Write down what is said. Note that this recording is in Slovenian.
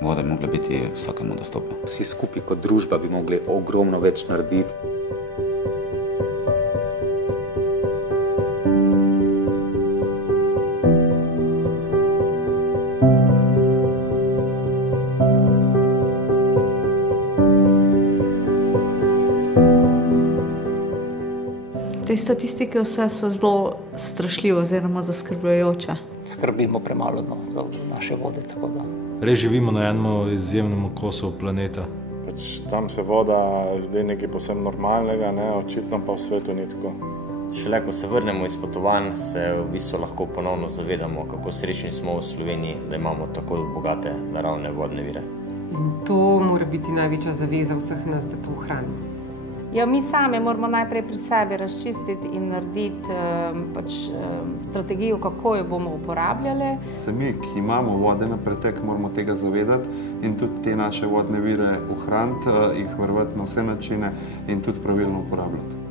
Voda bi mogla biti vsakemu dostopna. Vsi skupaj kot družba bi mogli ogromno več narediti. Te statistike vse so zelo strašljive oziroma zaskrbljujoče. Skrbimo premalo za naše vode, tako da. Res živimo na enem izjemnem kosu planeta. Tam se voda zdaj nekaj povsem normalnega, očitno pa v svetu ni tako. Šele ko se vrnemo iz potovanj, se v bistvu lahko ponovno zavedamo, kako srečni smo v Sloveniji, da imamo tako bogate naravne vodne vire. In to mora biti največja zaveza vseh nas, da to ohranimo. Ja, mi sami moramo najprej pri sebi razčistiti in narediti strategijo, kako jo bomo uporabljali. Sami, ki imamo vode na pretek, moramo tega zavedati in tudi te naše vodne vire ohraniti, jih varovati na vse načine in tudi pravilno uporabljati.